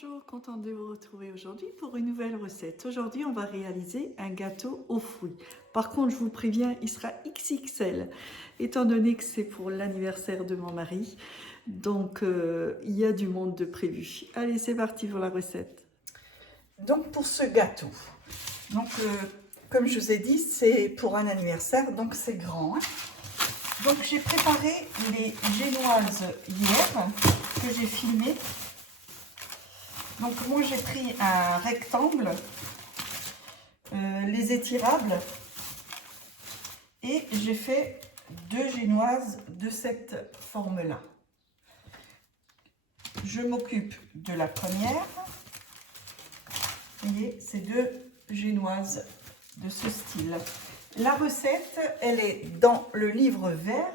Bonjour, contente de vous retrouver aujourd'hui pour une nouvelle recette. Aujourd'hui, on va réaliser un gâteau aux fruits. Par contre, je vous préviens, il sera XXL, étant donné que c'est pour l'anniversaire de mon mari. Donc, il y a du monde de prévu. Allez, c'est parti pour la recette. Donc, pour ce gâteau, comme je vous ai dit, c'est pour un anniversaire, donc c'est grand. Donc, j'ai préparé les génoises hier, que j'ai filmées. Donc moi j'ai pris un rectangle, les étirables, et j'ai fait deux génoises de cette forme-là. Je m'occupe de la première. Vous voyez, c'est deux génoises de ce style. La recette, elle est dans le livre vert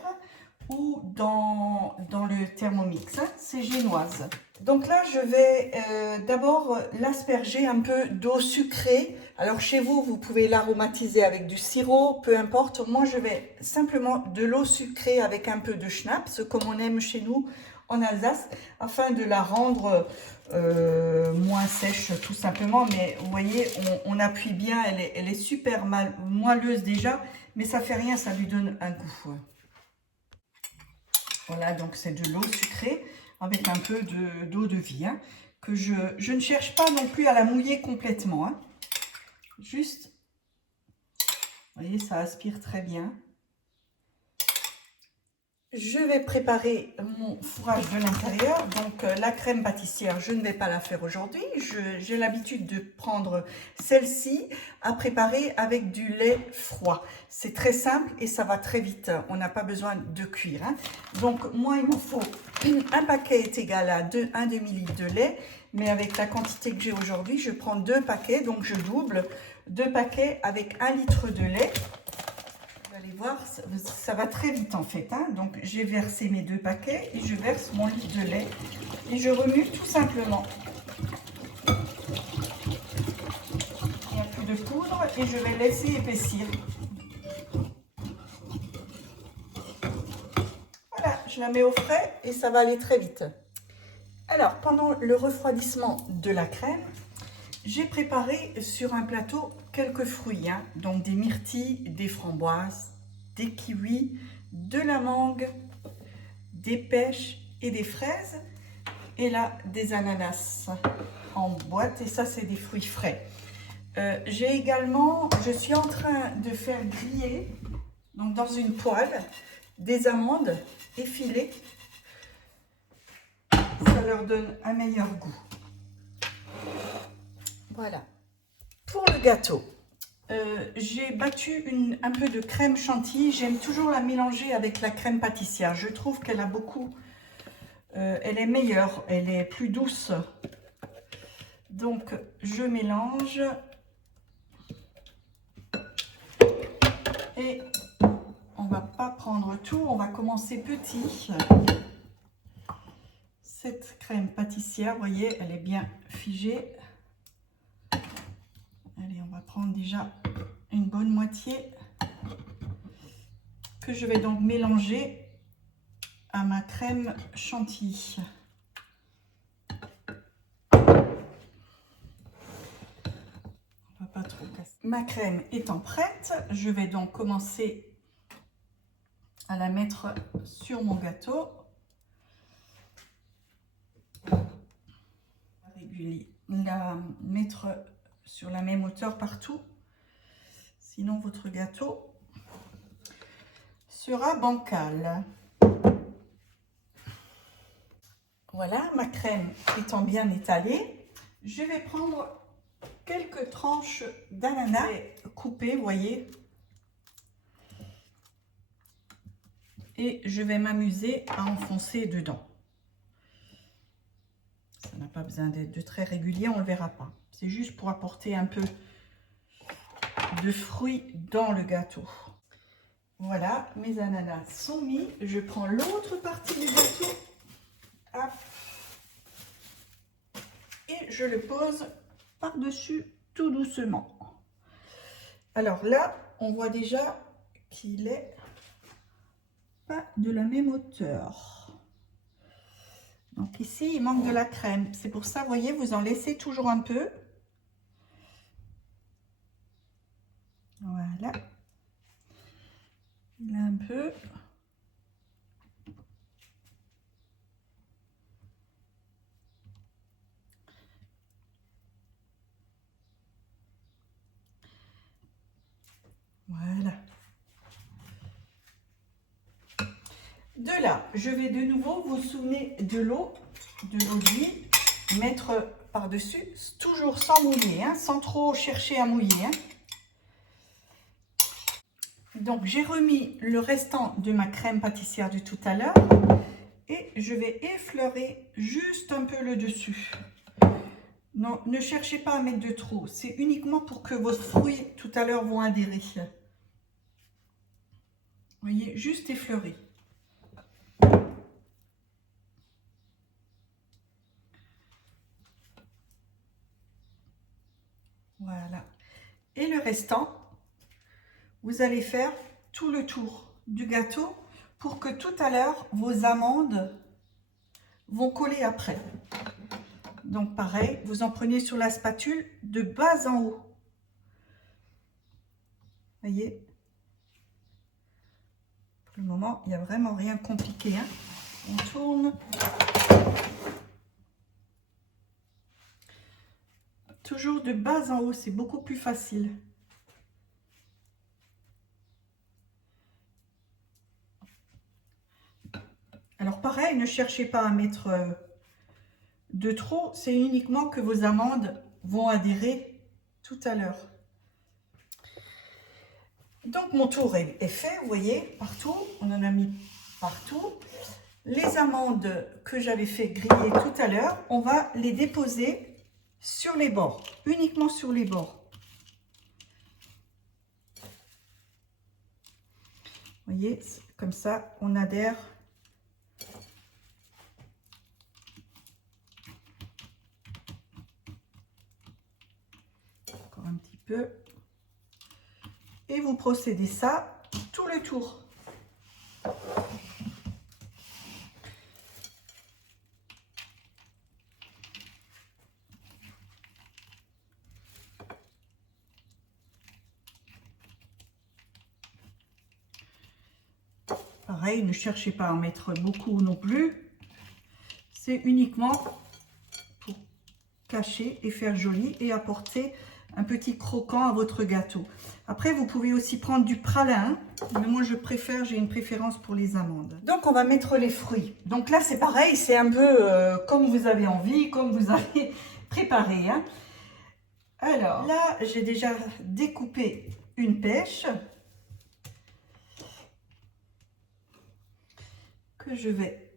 ou dans le Thermomix, hein, c'est génoise. Donc là, je vais d'abord l'asperger un peu d'eau sucrée. Alors chez vous, vous pouvez l'aromatiser avec du sirop, peu importe. Moi, je vais simplement de l'eau sucrée avec un peu de schnapps, comme on aime chez nous en Alsace, afin de la rendre moins sèche tout simplement. Mais vous voyez, on appuie bien, elle est super moelleuse déjà, mais ça fait rien, ça lui donne un goût. Voilà, donc c'est de l'eau sucrée avec un peu d'eau de vie, hein, que je ne cherche pas non plus à la mouiller complètement. Hein. Juste, vous voyez, ça aspire très bien. Je vais préparer mon fourrage de l'intérieur. Donc la crème pâtissière, je ne vais pas la faire aujourd'hui. J'ai l'habitude de prendre celle-ci à préparer avec du lait froid. C'est très simple et ça va très vite. On n'a pas besoin de cuire. Hein. Donc moi, il me faut un paquet est égal à un demi-litre de lait. Mais avec la quantité que j'ai aujourd'hui, je prends 2 paquets. Donc je double 2 paquets avec 1 litre de lait. Vous allez voir, ça va très vite en fait. Hein. Donc j'ai versé mes 2 paquets et je verse mon litre de lait et je remue tout simplement. Il n'y a plus de poudre et je vais laisser épaissir. Voilà, je la mets au frais et ça va aller très vite. Alors pendant le refroidissement de la crème, j'ai préparé sur un plateau quelques fruits. Hein. Donc des myrtilles, des framboises, des kiwis, de la mangue, des pêches et des fraises, et là des ananas en boîte, et ça c'est des fruits frais. J'ai également, je suis en train de faire griller, donc dans une poêle, des amandes effilées, ça leur donne un meilleur goût. Voilà. Pour le gâteau, j'ai battu un peu de crème chantilly. J'aime toujours la mélanger avec la crème pâtissière. Je trouve qu'elle a beaucoup... elle est meilleure, elle est plus douce. Donc, je mélange. Et on va pas prendre tout, on va commencer petit. Cette crème pâtissière, vous voyez, elle est bien figée. Allez, on va prendre déjà une bonne moitié que je vais donc mélanger à ma crème chantilly. On va pas trop casser. Ma crème étant prête, je vais donc commencer à la mettre sur mon gâteau. La mettre sur la même hauteur partout, sinon votre gâteau sera bancal. Voilà, ma crème étant bien étalée, je vais prendre quelques tranches d'ananas coupées, vous voyez, et je vais m'amuser à enfoncer dedans. Ça n'a pas besoin d'être de très régulier, on ne le verra pas. C'est juste pour apporter un peu de fruits dans le gâteau. Voilà, mes ananas sont mis. Je prends l'autre partie du gâteau. Hop. Et je le pose par-dessus tout doucement. Alors là, on voit déjà qu'il est pas de la même hauteur. Donc ici, il manque de la crème. C'est pour ça, vous voyez, vous en laissez toujours un peu. Voilà. Là, un peu. Voilà. De là, je vais de nouveau, vous souvenez de l'eau d'huile, mettre par-dessus, toujours sans mouiller, hein, sans trop chercher à mouiller. Hein. Donc, j'ai remis le restant de ma crème pâtissière de tout à l'heure et je vais effleurer juste un peu le dessus. Non, ne cherchez pas à mettre de trop, c'est uniquement pour que vos fruits tout à l'heure vont adhérer. Vous voyez, juste effleurer. Voilà. Et le restant, vous allez faire tout le tour du gâteau pour que tout à l'heure, vos amandes vont coller après. Donc pareil, vous en prenez sur la spatule de bas en haut. Voyez, pour le moment, il n'y a vraiment rien de compliqué. Hein. On tourne. Toujours de bas en haut, c'est beaucoup plus facile. Alors pareil, ne cherchez pas à mettre de trop, c'est uniquement que vos amandes vont adhérer tout à l'heure. Donc mon tour est fait, vous voyez, partout, on en a mis partout. Les amandes que j'avais fait griller tout à l'heure, on va les déposer sur les bords, uniquement sur les bords. Vous voyez, comme ça, on adhère. Encore un petit peu. Et vous procédez ça tout le tour. Pareil, ne cherchez pas à en mettre beaucoup non plus. C'est uniquement pour cacher et faire joli et apporter un petit croquant à votre gâteau. Après, vous pouvez aussi prendre du pralin, mais moi je préfère, j'ai une préférence pour les amandes. Donc on va mettre les fruits. Donc là c'est pareil, c'est un peu comme vous avez envie, comme vous avez préparé. Hein. Alors là, j'ai déjà découpé une pêche que je vais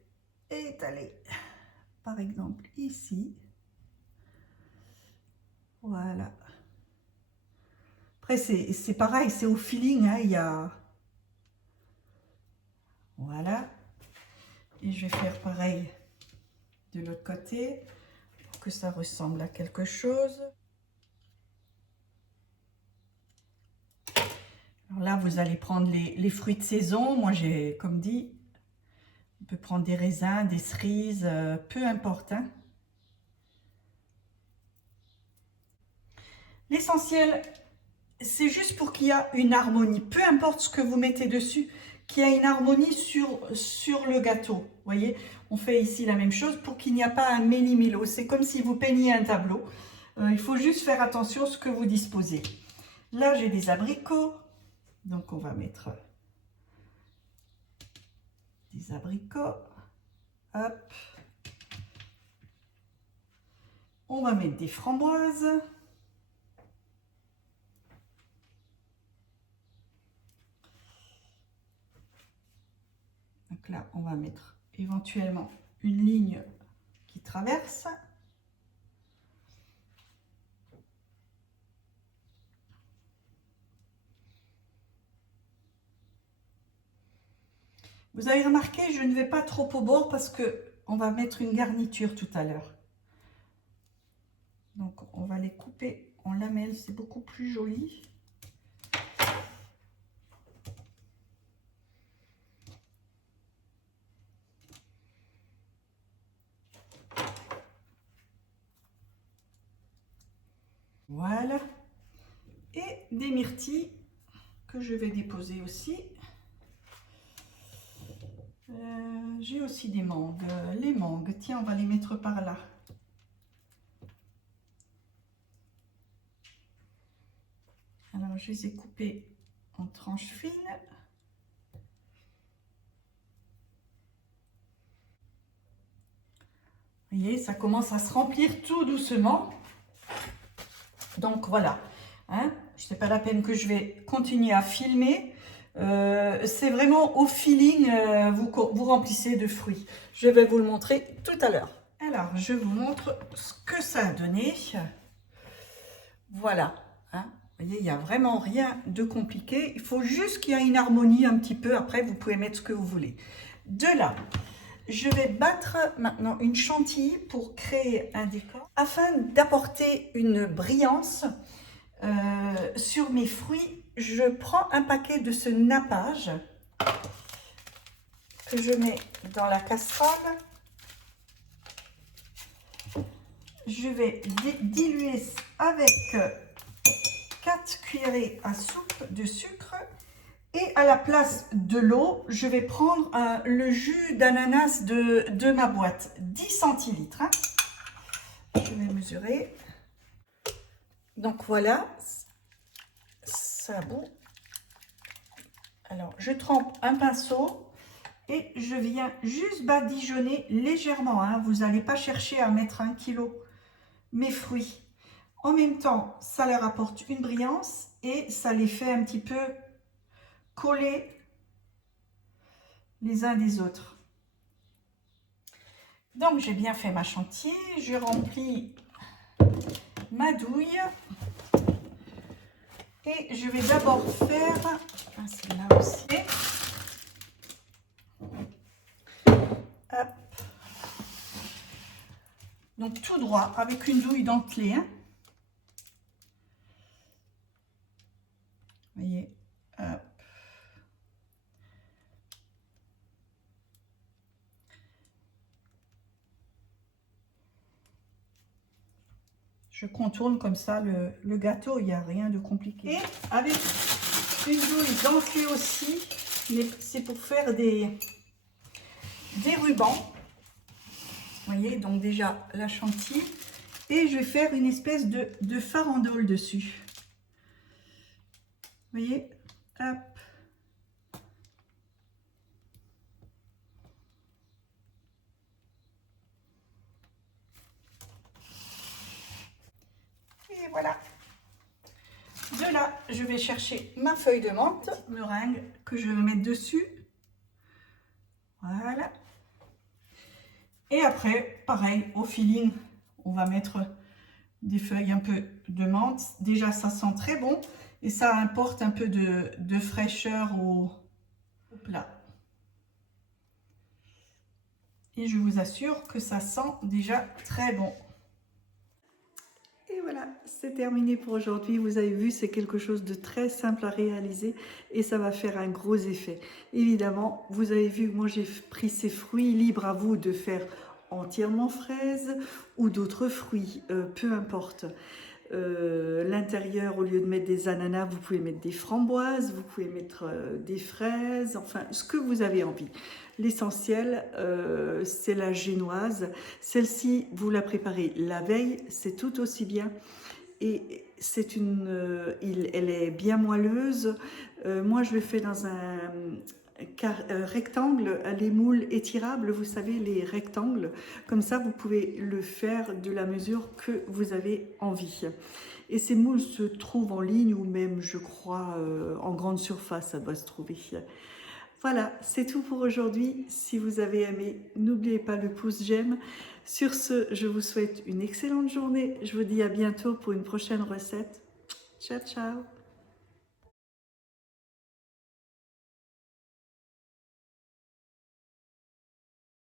étaler, par exemple ici. Voilà. Après, c'est pareil, c'est au feeling. Hein, il y a... Voilà. Et je vais faire pareil de l'autre côté pour que ça ressemble à quelque chose. Alors là, vous allez prendre les fruits de saison. Moi, j'ai, comme dit, on peut prendre des raisins, des cerises, peu importe. Hein. L'essentiel, c'est juste pour qu'il y ait une harmonie. Peu importe ce que vous mettez dessus, qu'il y ait une harmonie sur le gâteau. Vous voyez, on fait ici la même chose pour qu'il n'y a pas un méli-mélo. C'est comme si vous peigniez un tableau. Il faut juste faire attention à ce que vous disposez. Là, j'ai des abricots. Donc, on va mettre des abricots. Hop. On va mettre des framboises. Donc là, on va mettre éventuellement une ligne qui traverse. Vous avez remarqué, je ne vais pas trop au bord parce que on va mettre une garniture tout à l'heure. Donc, on va les couper en lamelles, c'est beaucoup plus joli. Voilà. Et des myrtilles que je vais déposer aussi. J'ai aussi des mangues. Les mangues, tiens, on va les mettre par là. Alors, je les ai coupées en tranches fines. Vous voyez, ça commence à se remplir tout doucement. Donc, voilà. Hein, ce n'est pas la peine que je vais continuer à filmer. C'est vraiment au feeling, vous remplissez de fruits. Je vais vous le montrer tout à l'heure. Alors, je vous montre ce que ça a donné. Voilà. Hein. Vous voyez, il n'y a vraiment rien de compliqué. Il faut juste qu'il y ait une harmonie un petit peu. Après, vous pouvez mettre ce que vous voulez. De là, je vais battre maintenant une chantilly pour créer un décor afin d'apporter une brillance sur mes fruits. Je prends un paquet de ce nappage que je mets dans la casserole. Je vais diluer avec 4 cuillerées à soupe de sucre. Et à la place de l'eau, je vais prendre le jus d'ananas de ma boîte, 10 centilitres. Hein. Je vais mesurer. Donc voilà, ça bout. Alors, je trempe un pinceau et je viens juste badigeonner légèrement. Hein. Vous n'allez pas chercher à mettre 1 kg mes fruits. En même temps, ça leur apporte une brillance et ça les fait un petit peu coller les uns des autres. Donc, j'ai bien fait ma chantilly. Je remplis ma douille. Et je vais d'abord faire, celle-là aussi. Hop. Donc tout droit avec une douille dentelée. Hein. Vous voyez. Hop. Je contourne comme ça le gâteau, il n'y a rien de compliqué. Et avec une douille dentelée aussi, mais c'est pour faire des rubans. Vous voyez, donc déjà la chantilly. Et je vais faire une espèce de farandole dessus. Vous voyez, hop. Et voilà. De là, je vais chercher ma feuille de menthe, meringue que je vais mettre dessus. Voilà. Et après, pareil, au feeling, on va mettre des feuilles un peu de menthe. Déjà, ça sent très bon et ça apporte un peu de fraîcheur au plat. Et je vous assure que ça sent déjà très bon. Et voilà, c'est terminé pour aujourd'hui. Vous avez vu, c'est quelque chose de très simple à réaliser et ça va faire un gros effet. Évidemment, vous avez vu, moi j'ai pris ces fruits, libre à vous de faire entièrement fraises ou d'autres fruits, peu importe. L'intérieur, au lieu de mettre des ananas, vous pouvez mettre des framboises, vous pouvez mettre des fraises, enfin ce que vous avez envie. L'essentiel, c'est la génoise. Celle-ci, vous la préparez la veille, c'est tout aussi bien. Et c'est elle est bien moelleuse. Moi, je le fais dans un rectangle, les moules étirables, vous savez, les rectangles. Comme ça, vous pouvez le faire de la mesure que vous avez envie. Et ces moules se trouvent en ligne ou même, je crois, en grande surface, ça doit se trouver. Voilà, c'est tout pour aujourd'hui. Si vous avez aimé, n'oubliez pas le pouce j'aime. Sur ce, je vous souhaite une excellente journée. Je vous dis à bientôt pour une prochaine recette. Ciao, ciao!